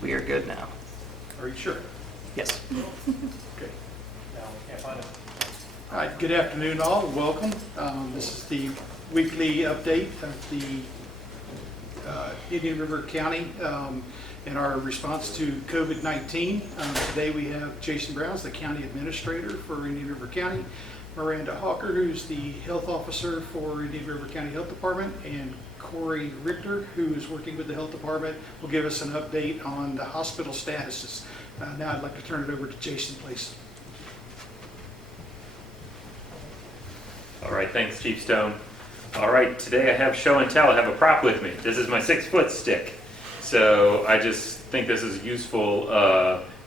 We are good now. Are you sure? Yes. Okay. All right, good afternoon all, welcome. This is the weekly update of the Indian River County in our response to COVID-19. Today we have Jason Browns, the County Administrator for Indian River County, Miranda Hawker, who's the Health Officer for Indian River County Health Department, and Corey Richter, who is working with the Health Department, will give us an update on the hospital statuses. Now I'd like to turn it over to Jason, please. All right, thanks, Chief Stone. All right, today I have show and tell. I have a prop with me. This is my 6-foot stick. So I just think this is a useful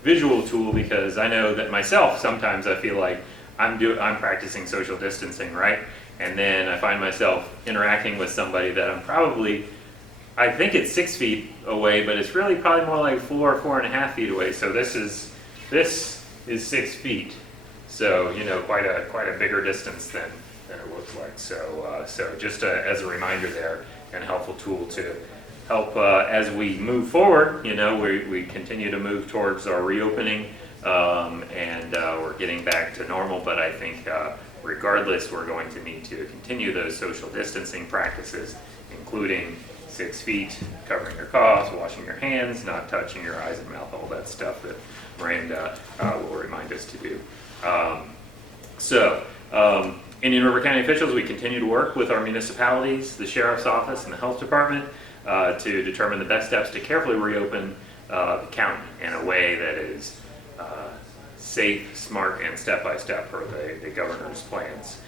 visual tool because I know that myself, sometimes I feel like I'm practicing social distancing, right? And then I find myself interacting with somebody that I'm probably, I think it's 6 feet away, but it's really probably more like 4.5 feet away. So this is 6 feet. So, you know, quite a bigger distance than it looks like. So just as a reminder there, and a helpful tool to help as we move forward. You know, we continue to move towards our reopening, and we're getting back to normal. But I think regardless, we're going to need to continue those social distancing practices, including 6 feet, covering your coughs, washing your hands, not touching your eyes and mouth, all that stuff that Miranda will remind us to do. Indian River County officials, we continue to work with our municipalities, the Sheriff's Office, and the Health Department to determine the best steps to carefully reopen the county in a way that is safe, smart, and step-by-step per the governor's plans.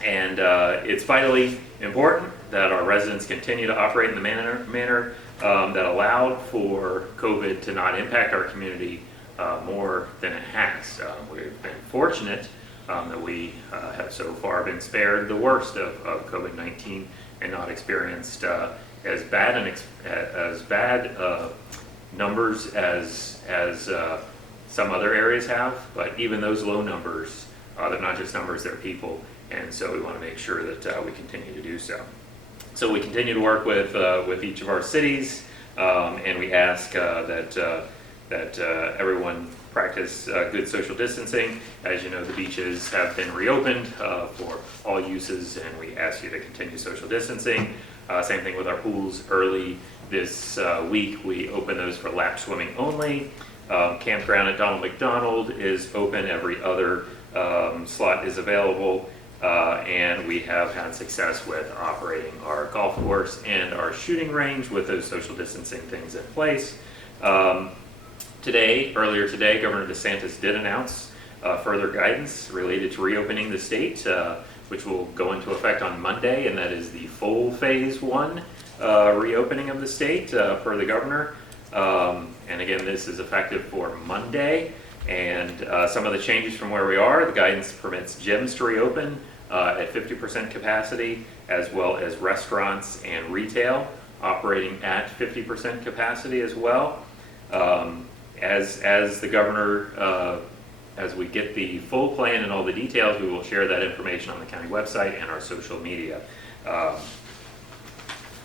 It's vitally important that our residents continue to operate in the manner that allowed for COVID to not impact our community more than it has. We've been fortunate that we have so far been spared the worst of COVID-19 and not experienced as bad numbers as some other areas have. But even those low numbers, they're not just numbers, they're people, and so we want to make sure that we continue to do so. So we continue to work with each of our cities, and we ask that everyone practice good social distancing. As you know, the beaches have been reopened for all uses, and we ask you to continue social distancing. Same thing with our pools. Early this week, we open those for lap swimming only. Campground at Donald McDonald is open. Every other slot is available. And we have had success with operating our golf course and our shooting range with those social distancing things in place. Earlier today, Governor DeSantis did announce further guidance related to reopening the state, which will go into effect on Monday, and that is the full phase 1 reopening of the state per the governor. And again, this is effective for Monday. And some of the changes from where we are, the guidance permits gyms to reopen at 50% capacity, as well as restaurants and retail operating at 50% capacity as well. As the governor, as we get the full plan and all the details, we will share that information on the county website and our social media.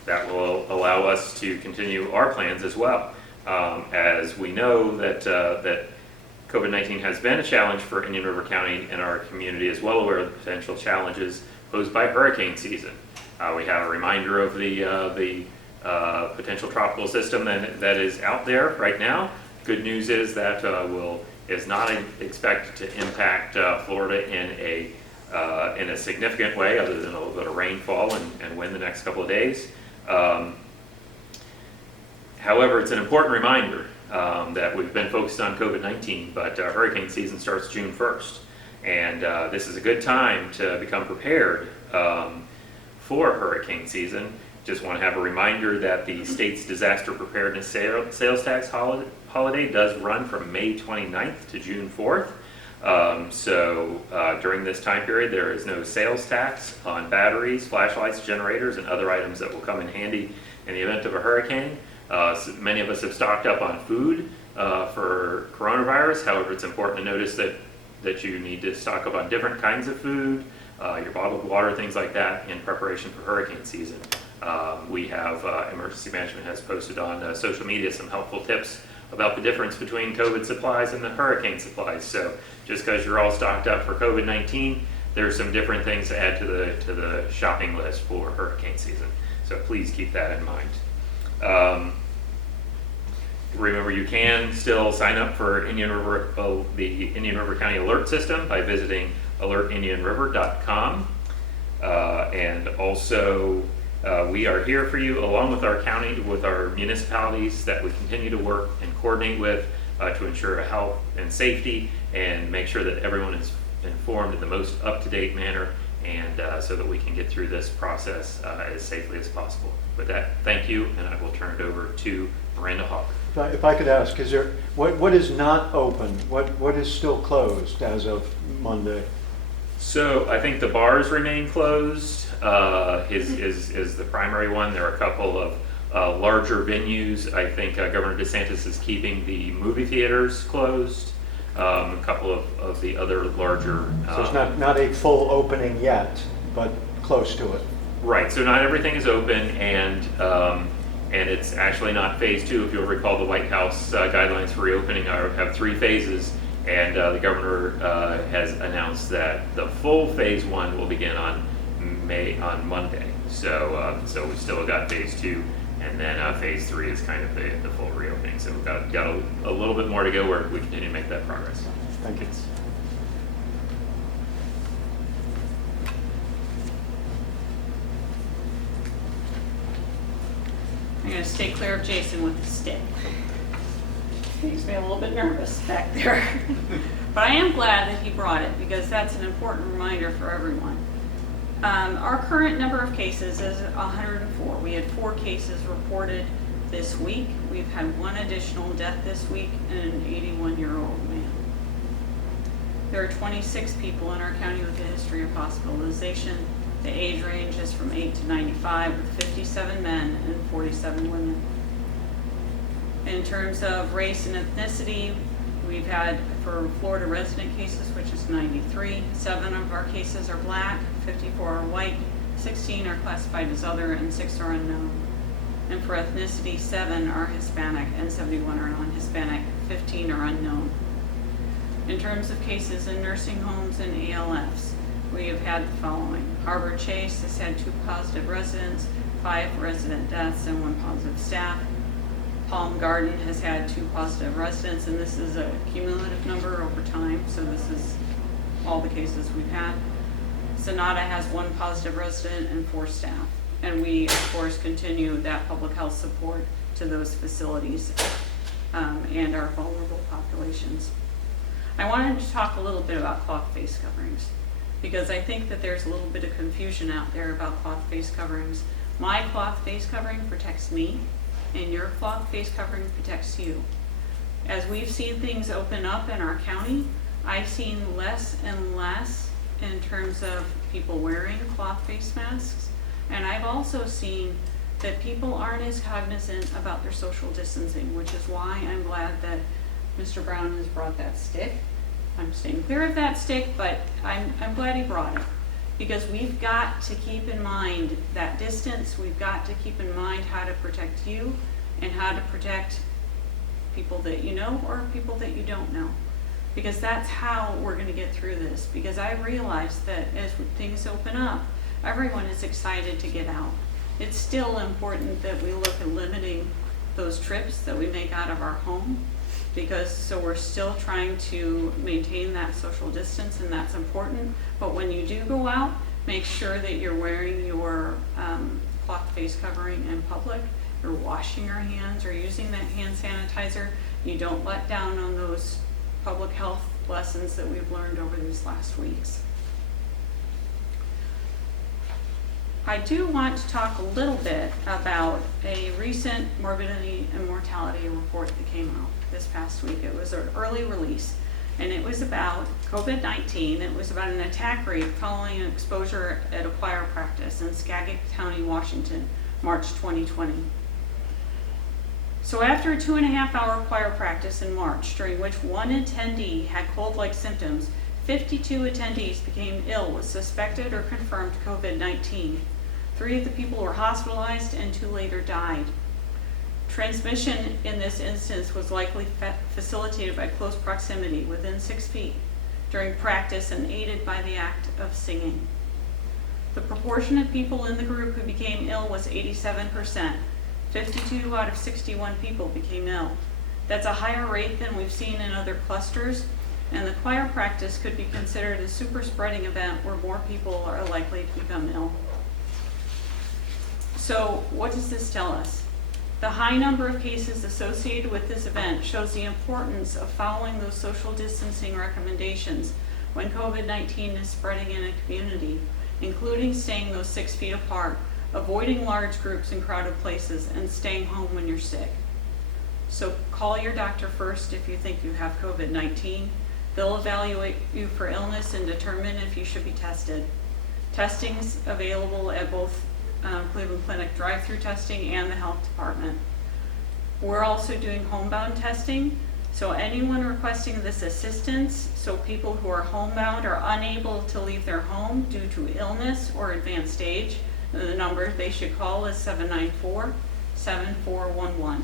That will allow us to continue our plans as well. As we know that COVID-19 has been a challenge for Indian River County and our community, is well aware of the potential challenges posed by hurricane season. We have a reminder of the potential tropical system that is out there right now. Good news is that is not expected to impact Florida in a significant way, other than a little bit of rainfall and wind the next couple of days. However, it's an important reminder that we've been focused on COVID-19, but hurricane season starts June 1st. And this is a good time to become prepared for hurricane season. Just want to have a reminder that the state's disaster preparedness sales tax holiday does run from May 29th to June 4th. During this time period, there is no sales tax on batteries, flashlights, generators, and other items that will come in handy in the event of a hurricane. So many of us have stocked up on food for coronavirus. However, it's important to notice that you need to stock up on different kinds of food, your bottled water, things like that, in preparation for hurricane season. We have emergency management has posted on social media some helpful tips about the difference between COVID supplies and the hurricane supplies. So just because you're all stocked up for COVID-19, there's some different things to add to the shopping list for hurricane season. So please keep that in mind. Remember, you can still sign up for Indian River, the Indian River County Alert System by visiting alertindianriver.com. And also, we are here for you, along with our county, with our municipalities that we continue to work and coordinate with to ensure health and safety and make sure that everyone is informed in the most up-to-date manner, and so that we can get through this process as safely as possible. With that, thank you, and I will turn it over to Miranda Hawk. If I could ask, is there what is not open? What is still closed as of Monday? So I think the bars remain closed. Is the primary one. There are a couple of larger venues. I think Governor DeSantis is keeping the movie theaters closed. A couple of the other larger. So it's not a full opening yet, but close to it. Right. So not everything is open, and it's actually not phase 2. If you'll recall, the White House guidelines for reopening have 3 phases, and the governor has announced that the full phase 1 will begin on Monday. So we still got phase 2, and then phase 3 is kind of the full reopening. So we've got a little bit more to go where we continue to make that progress. Thank you. I'm going to stay clear of Jason with the stick. Makes me a little bit nervous back there. But I am glad that he brought it, because that's an important reminder for everyone. Our current number of cases is 104. We had 4 cases reported this week. We've had 1 additional death this week, and an 81-year-old man. There are 26 people in our county with a history of hospitalization. The age range is from 8 to 95, with 57 men and 47 women. In terms of race and ethnicity, we've had, for Florida resident cases, which is 93, 7 of our cases are black, 54 are white, 16 are classified as other, and 6 are unknown. And for ethnicity, 7 are Hispanic and 71 are non-Hispanic, 15 are unknown. In terms of cases in nursing homes and ALFs, we have had the following. Harbor Chase has had 2 positive residents, 5 resident deaths, and 1 positive staff. Palm Garden has had 2 positive residents, and this is a cumulative number over time, so this is all the cases we've had. Sonata has 1 positive resident and 4 staff, and we, of course, continue that public health support to those facilities and our vulnerable populations. I wanted to talk a little bit about cloth face coverings, because I think that there's a little bit of confusion out there about cloth face coverings. My cloth face covering protects me, and your cloth face covering protects you. As we've seen things open up in our county, I've seen less and less in terms of people wearing cloth face masks, and I've also seen that people aren't as cognizant about their social distancing, which is why I'm glad that Mr. Brown has brought that stick. I'm staying clear of that stick, but I'm glad he brought it, because we've got to keep in mind that distance. We've got to keep in mind how to protect you and how to protect people that you know or people that you don't know, because that's how we're going to get through this. Because I realize that as things open up, everyone is excited to get out. It's still important that we look at limiting those trips that we make out of our home, so we're still trying to maintain that social distance, and that's important. But when you do go out, make sure that you're wearing your cloth face covering in public, you're washing your hands or using that hand sanitizer. You don't let down on those public health lessons that we've learned over these last weeks. I do want to talk a little bit about a recent morbidity and mortality report that came out this past week. It was an early release, and it was about COVID-19. It was about an attack rate following an exposure at a choir practice in Skagit County, Washington, March 2020. So after a 2.5-hour choir practice in March, during which 1 attendee had cold-like symptoms, 52 attendees became ill with suspected or confirmed COVID-19. 3 of the people were hospitalized and 2 later died. Transmission in this instance was likely facilitated by close proximity within 6 feet during practice and aided by the act of singing. The proportion of people in the group who became ill was 87%. 52 out of 61 people became ill. That's a higher rate than we've seen in other clusters, and the choir practice could be considered a super spreading event where more people are likely to become ill. So what does this tell us? The high number of cases associated with this event shows the importance of following those social distancing recommendations when COVID-19 is spreading in a community, including staying those 6 feet apart, avoiding large groups in crowded places, and staying home when you're sick. So call your doctor first if you think you have COVID-19. They'll evaluate you for illness and determine if you should be tested. Testing's available at both Cleveland Clinic drive-through testing and the health department. We're also doing homebound testing, so anyone requesting this assistance, so people who are homebound are unable to leave their home due to illness or advanced age, the number they should call is 794-7411.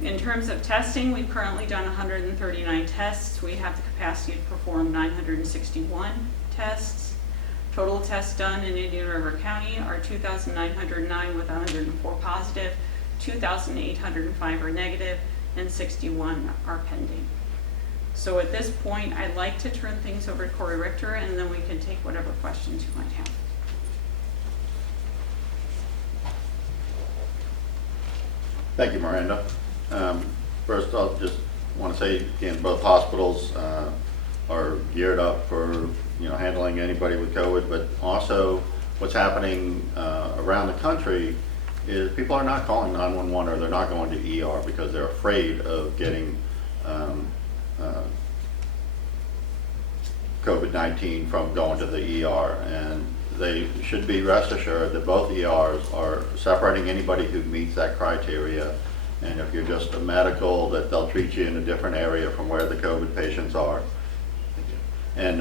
In terms of testing, we've currently done 139 tests. We have the capacity to perform 961 tests. Total tests done in Indian River County are 2,909 with 104 positive, 2,805 are negative, and 61 are pending. So at this point, I'd like to turn things over to Corey Richter, and then we can take whatever questions you might have. Thank you, Miranda. First, I'll just want to say again, both hospitals are geared up for handling anybody with COVID, but also what's happening around the country is people are not calling 911 or they're not going to ER because they're afraid of getting COVID-19 from going to the ER, and they should be rest assured that both ERs are separating anybody who meets that criteria. And if you're just a medical, that they'll treat you in a different area from where the COVID patients are. And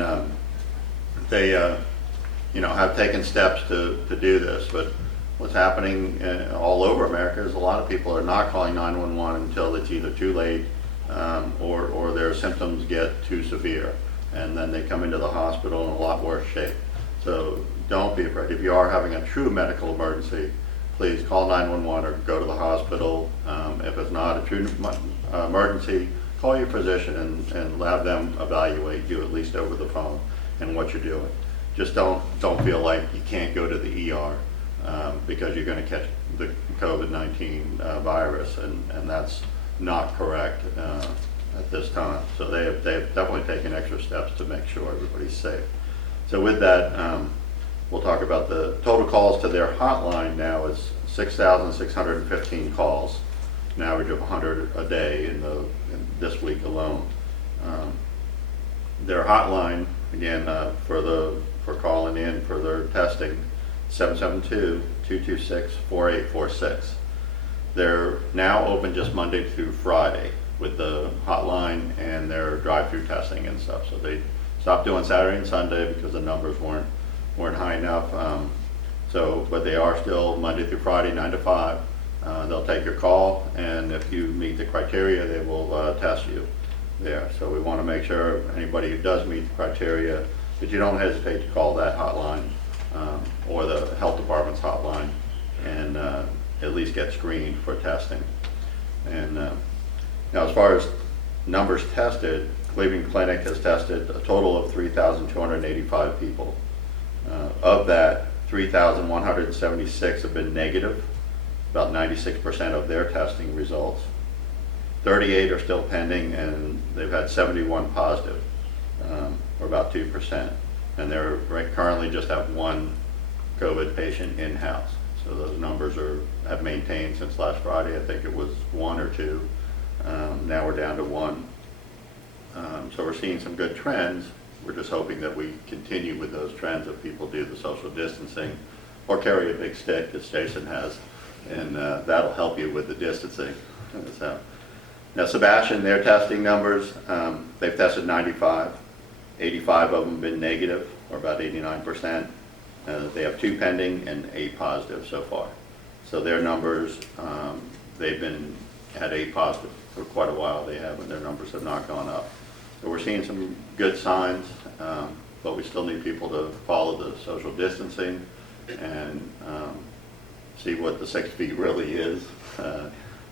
they, have taken steps to do this. But what's happening all over America is a lot of people are not calling 911 until it's either too late or their symptoms get too severe, and then they come into the hospital in a lot worse shape. So don't be afraid. If you are having a true medical emergency, please call 911 or go to the hospital. If it's not a true emergency, call your physician and have them evaluate you at least over the phone and what you're doing. Just don't feel like you can't go to the ER because you're going to catch the COVID-19 virus, and that's not correct at this time. So they've definitely taken extra steps to make sure everybody's safe. So with that, we'll talk about the total calls to their hotline now is 6,615 calls, an average of 100 a day in this week alone. Their hotline, again, for calling in for their testing, 772-226-4846. They're now open just Monday through Friday with the hotline and their drive-through testing and stuff. So they stopped doing Saturday and Sunday because the numbers weren't high enough. But they are still Monday through Friday, 9 to 5. They'll take your call, and if you meet the criteria, they will test you there. So we want to make sure anybody who does meet the criteria, that you don't hesitate to call that hotline or the health department's hotline and at least get screened for testing. And now, as far as numbers tested, Cleveland Clinic has tested a total of 3,285 people. Of that, 3,176 have been negative, about 96% of their testing results. 38 are still pending, and they've had 71 positive, or about 2%. And they're currently just have one COVID patient in-house. So those numbers have maintained since last Friday. I think it was 1 or 2. Now we're down to 1. So we're seeing some good trends. We're just hoping that we continue with those trends if people do the social distancing or carry a big stick, as Jason has, and that'll help you with the distancing. So, now Sebastian, their testing numbers, they've tested 95. 85 of them have been negative, or about 89%. They have 2 pending and 8 positive so far. So their numbers, they've been at 8 positive for quite a while. They haven't, their numbers have not gone up. So we're seeing some good signs, but we still need people to follow the social distancing and see what the 6 feet really is,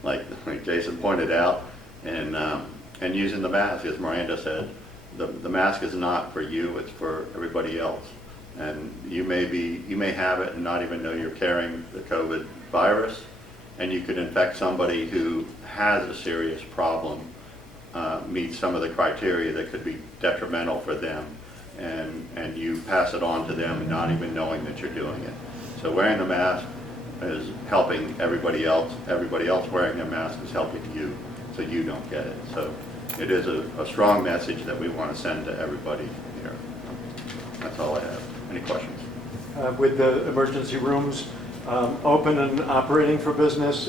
like Jason pointed out, and using the mask, as Miranda said. The mask is not for you, it's for everybody else. And you may have it and not even know you're carrying the COVID virus, and you could infect somebody who has a serious problem, meets some of the criteria that could be detrimental for them, and you pass it on to them not even knowing that you're doing it. So wearing the mask is helping everybody else. Everybody else wearing a mask is helping you, so you don't get it. So it is a strong message that we want to send to everybody here. That's all I have. Any questions? With the emergency rooms open and operating for business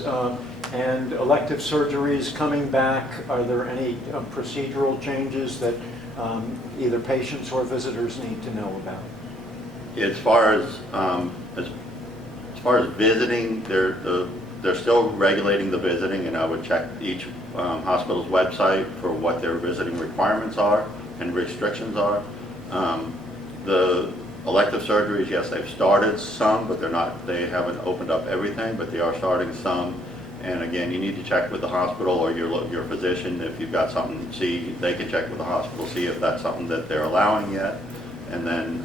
and elective surgeries coming back, are there any procedural changes that either patients or visitors need to know about? As far as visiting, they're still regulating the visiting, and I would check each hospital's website for what their visiting requirements are and restrictions are. The elective surgeries, yes, they've started some, but they haven't opened up everything, but they are starting some. And again, you need to check with the hospital or your physician if you've got something. They can check with the hospital, see if that's something that they're allowing yet, and then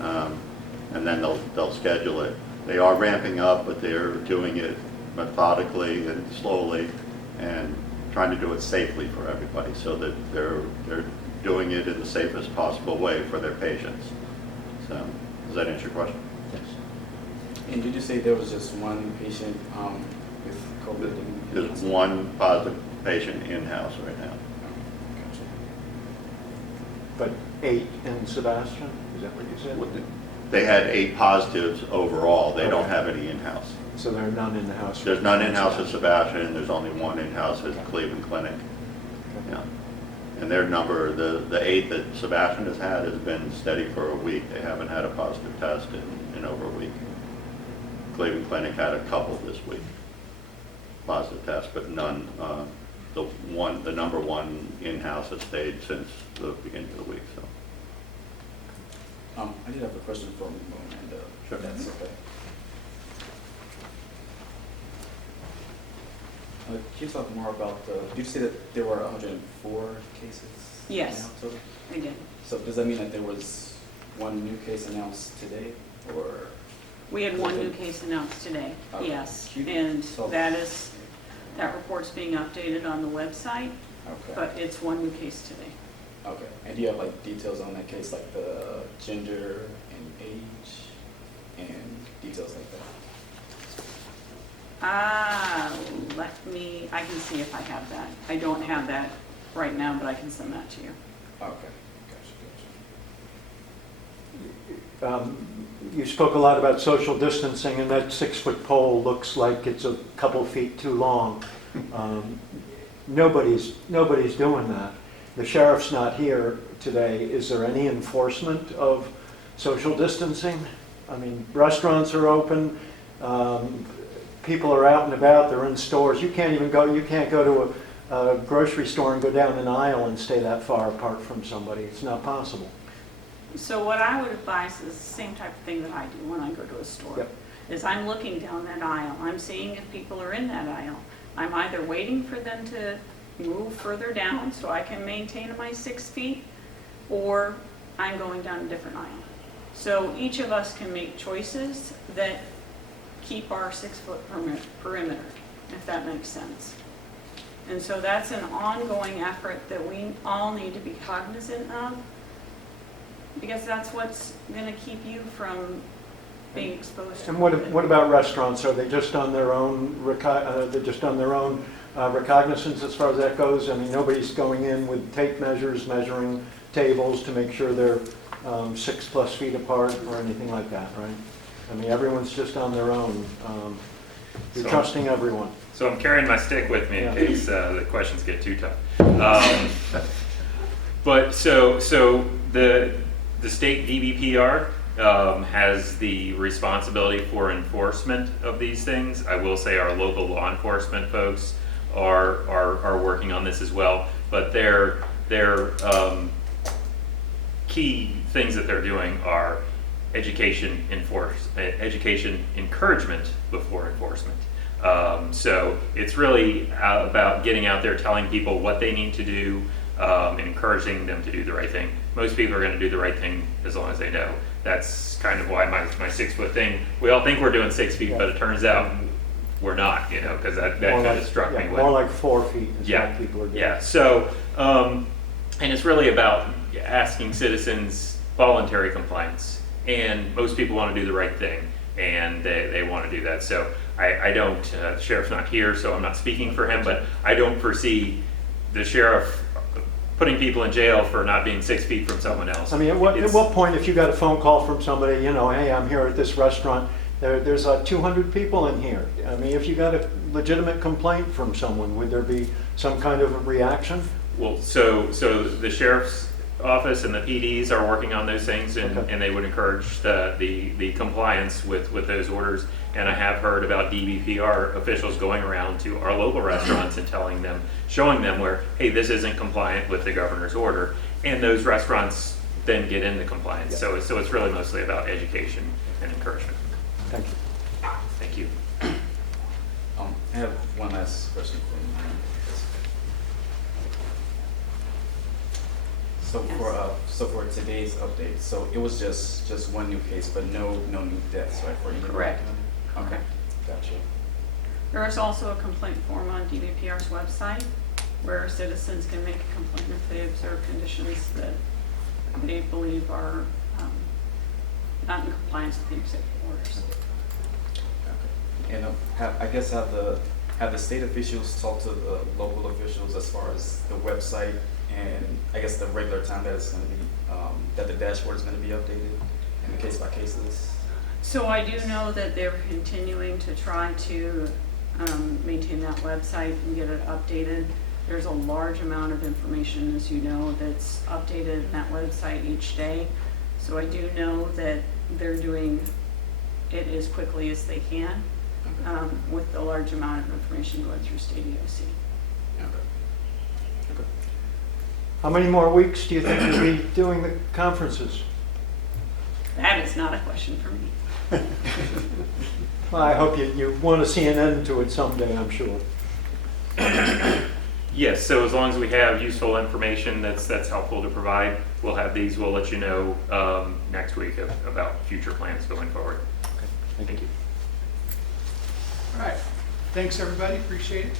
they'll schedule it. They are ramping up, but they're doing it methodically and slowly, and trying to do it safely for everybody, so that they're doing it in the safest possible way for their patients. So, does that answer your question? Yes. And did you say there was just one patient with COVID? There's one positive patient in-house right now. Gotcha. But 8 in Sebastian, is that what you said? They had 8 positives overall. They don't Okay. have any in-house. So there are none in the house? There's none in-house at Sebastian, and there's only 1 in-house at Cleveland Clinic. Yeah. And their number, the 8 that Sebastian has been steady for a week. They haven't had a positive test in over a week. Cleveland Clinic had a couple this week, positive tests, but none. The number 1 in-house has stayed since the beginning of the week. So. I did have a question for Miranda. Sure. That's okay. Can you talk more about did you say that there were 104 cases? Yes. now total? I did. So does that mean that there was 1 new case announced today, or? We had 1 new case announced today, Okay. yes. Can you And tell- that report's being updated on the website, Okay. but it's 1 new case today. Okay. And do you have like details on that case, like the gender and age and details like that? I can see if I have that. I don't have that right now, but I can send that to you. Okay. Gotcha. You spoke a lot about social distancing, and that 6-foot pole looks like it's a couple feet too long. Nobody's doing that. The sheriff's not here today. Is there any enforcement of social distancing? I mean, restaurants are open. People are out and about. They're in stores. You can't go to a grocery store and go down an aisle and stay that far apart from somebody. It's not possible. So what I would advise is the same type of thing that I do when I go to a store. Yep. Is I'm looking down that aisle. I'm seeing if people are in that aisle. I'm either waiting for them to move further down so I can maintain my 6 feet, or I'm going down a different aisle. So each of us can make choices that keep our 6-foot perimeter, if that makes sense. And so that's an ongoing effort that we all need to be cognizant of, because that's what's going to keep you from being exposed to And COVID. what about restaurants? Are they just on their own recognizance as far as that goes? I mean, nobody's going in with tape measures, measuring tables to make sure they're 6+ feet apart or anything like that, right? I mean, everyone's just on their own. You're So- trusting everyone. So I'm carrying my stick with me in Yeah. case the questions get too tough. But so the state DBPR has the responsibility for enforcement of these things. I will say our local law enforcement folks are working on this as well, but their key things that they're doing are education encouragement before enforcement. So it's really about getting out there, telling people what they need to do, and encouraging them to do the right thing. Most people are going to do the right thing as long as they know. That's kind of why my 6 foot thing, we all think we're doing 6 feet, but it turns out we're not, because that kind of struck me. More like 4 feet is Yeah, what people are doing. yeah. So, and it's really about asking citizens voluntary compliance. And most people want to do the right thing, and they want to do that. So I don't, the sheriff's not here, so I'm not speaking for him, but I don't foresee the sheriff putting people in jail for not being 6 feet from someone else. I mean, at what point, if you got a phone call from somebody, hey, I'm here at this restaurant, there's 200 people in here. I mean, if you got a legitimate complaint from someone, would there be some kind of a reaction? Well, so the sheriff's office and the PDs are working on those things, and, Okay. and they would encourage the compliance with those orders. And I have heard about DBPR officials going around to our local restaurants and telling them, showing them where, hey, this isn't compliant with the governor's order, and those restaurants then get into compliance. Yeah. So it's really mostly about education and encouragement. Thank you. Thank you. I have one last question for you. So for today's update, so it was just one new case, but no new deaths, right? For Correct. Okay, gotcha. There is also a complaint form on DBPR's website where citizens can make a complaint if they observe conditions that they believe are not in compliance with the executive orders. Okay. And have the state officials talked to the local officials as far as the website and I guess the regular time that it's going to be that the dashboard is going to be updated and the case by case list? So I do know that they're continuing to try to maintain that website and get it updated. There's a large amount of information, as you know, that's updated in that website each day. So I do know that they're doing it as quickly as they can with the large amount of information going through state EOC. Okay. How many more weeks do you think you'll be doing the conferences? That is not a question for me. Well, I hope you want to see an end to it someday, I'm sure. Yes, so as long as we have useful information that's helpful to provide, we'll have these. We'll let you know next week about future plans going forward. Thank you. All right. Thanks, everybody. Appreciate it.